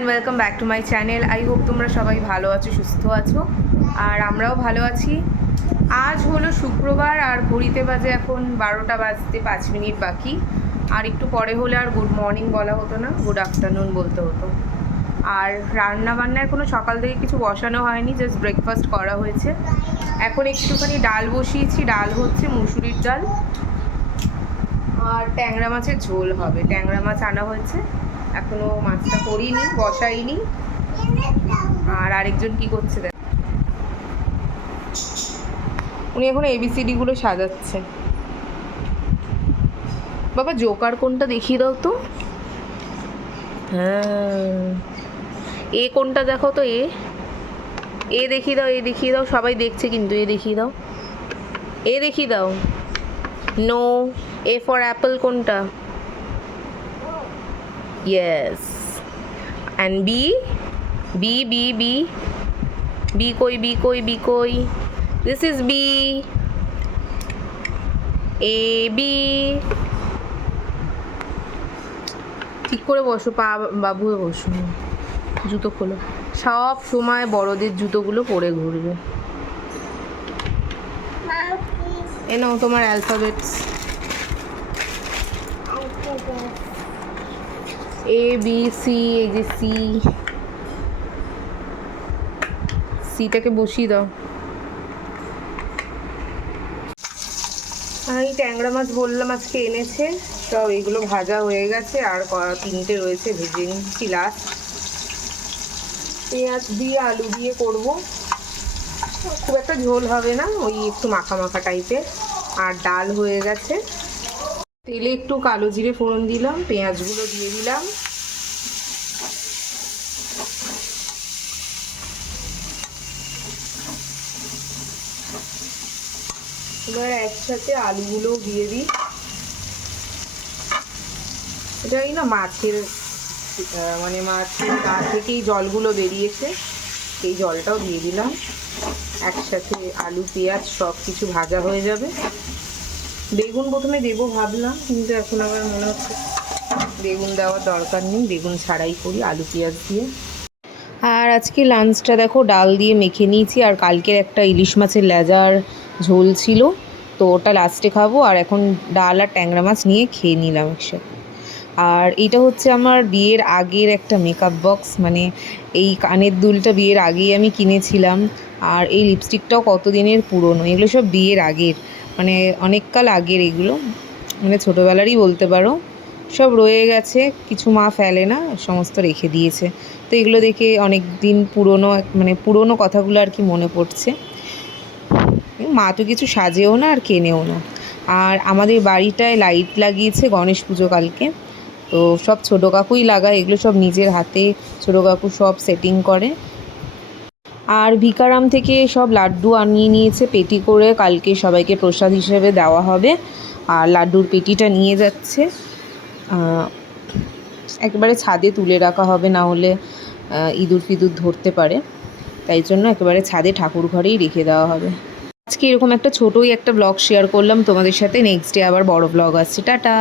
And welcome back to my channel. I hope তোমরা সবাই ভালো আছো, সুস্থ আছো, আর আমরাও ভালো আছি। আজ হলো শুক্রবার আর ঘড়িতে বাজে এখন 12টা বাজতে 5 মিনিট বাকি। আর একটু পরে হলে আর গুড মর্নিং বলা হতো না, গুড আফটারনুন বলতে হতো। আর রান্না বান্নার কোনো সকাল থেকে কিছু বসানো হয়নি, জাস্ট ব্রেকফাস্ট করা হয়েছে। এখন একটুখানি ডাল বসিয়েছি, ডাল হচ্ছে মুসুরির ডাল, আর ট্যাংরা মাছের ঝোল হবে। ট্যাংরা মাছ আনা হয়েছে, এখনো মাছটা করিনি, বসাইনি। আর আরেকজন কি করছে দেখ, উনি এখন ABCD গুলো সাজাচ্ছে। বাবা জোকার কোনটা দেখিয়ে দাও তো। হ্যাঁ, এ কোনটা দেখো তো। এ দেখিয়ে দাও, এ দেখিয়ে দাও, সবাই দেখছে কিন্তু। এ দেখিয়ে দাও, এ দেখিয়ে দাও। নো। A for apple কোনটা? Yes. And B? B, B, B. B koi, B koi, B koi. This is B. A, B. ঠিক করে বসো, পা বাবু হয়ে বসো, জুতো খোলো। সব সময় বড়দের জুতোগুলো পরে ঘুরবে। এ নাও তোমার অ্যালফাবেটস। A, B, C, এই যে সি। সিটাকে বসিয়ে দাও। এই ট্যাংরা মাছ বললাম আজকে এনেছে, সব এগুলো ভাজা হয়ে গেছে, আর 3টে রয়েছে, ভেজে নিচ্ছি লাস্ট। পেঁয়াজ দিয়ে আলু দিয়ে করব, খুব একটা ঝোল হবে না, ওই একটু মাখা মাখা টাইপের। আর ডাল হয়ে গেছে। তেলে একটু কালো জিরে ফোড়ন দিলাম, পেঁয়াজগুলো দিয়ে দিলাম। এবার একসাথে আলুগুলোও দিয়ে দিই। এটাই না মাছের, মানে মাছের গা থেকেই জলগুলো বেরিয়েছে, এই জলটাও দিয়ে দিলাম। একসাথে আলু পেঁয়াজ সব কিছু ভাজা হয়ে যাবে। বেগুন প্রথমে দেবো ভাবলাম, কিন্তু এখন আবার মনে হচ্ছে বেগুন দেওয়ার দরকার নেই, বেগুন ছাড়াই করি আলু পেঁয়াজ দিয়ে। আর আজকে লাঞ্চটা দেখো ডাল দিয়ে মেখে নিয়েছি, আর কালকের একটা ইলিশ মাছের লেজার ঝোল ছিল, তো ওটা লাস্টে খাবো। আর এখন ডাল আর ট্যাংরা মাছ নিয়ে খেয়ে নিলাম একসাথে। আর এইটা হচ্ছে আমার বিয়ের আগের একটা মেকআপ বক্স, মানে এই কানের দুলটা বিয়ের আগেই আমি কিনেছিলাম। আর এই লিপস্টিকটাও কত দিনের পুরনো, এগুলো সব বিয়ের আগের, মানে অনেককাল আগের এগুলো, মানে ছোটোবেলারই বলতে পারো। সব রয়ে গেছে, কিছু মা ফেলে না, সমস্ত রেখে দিয়েছে। তো এগুলো দেখে অনেক দিন পুরনো, মানে পুরনো কথাগুলো আর কি মনে পড়ছে। মা তো কিছু সাজেও না আর কেনেও না। আর আমাদের বাড়িটায় লাইট লাগিয়েছে গণেশ পুজো কালকে, তো সব ছোটো কাকুই লাগায় এগুলো, সব নিজের হাতে ছোটো কাকু সব সেটিং করে। আর ভিকারাম থেকে সব লাড্ডু আনিয়ে নিয়েছে পেটি করে, কালকে সবাইকে প্রসাদ হিসেবে দেওয়া হবে। আর লাড্ডুর পেটিটা নিয়ে যাচ্ছে, একেবারে ছাদে তুলে রাখা হবে, না হলে ইঁদুর ফিঁদুর ধরতে পারে, তাই জন্য একেবারে ছাদে ঠাকুর ঘরেই রেখে দেওয়া হবে। আজকে এরকম একটা ছোটোই একটা ব্লগ শেয়ার করলাম তোমাদের সাথে, নেক্সট ডে আবার বড় ব্লগ আসছে। টাটা।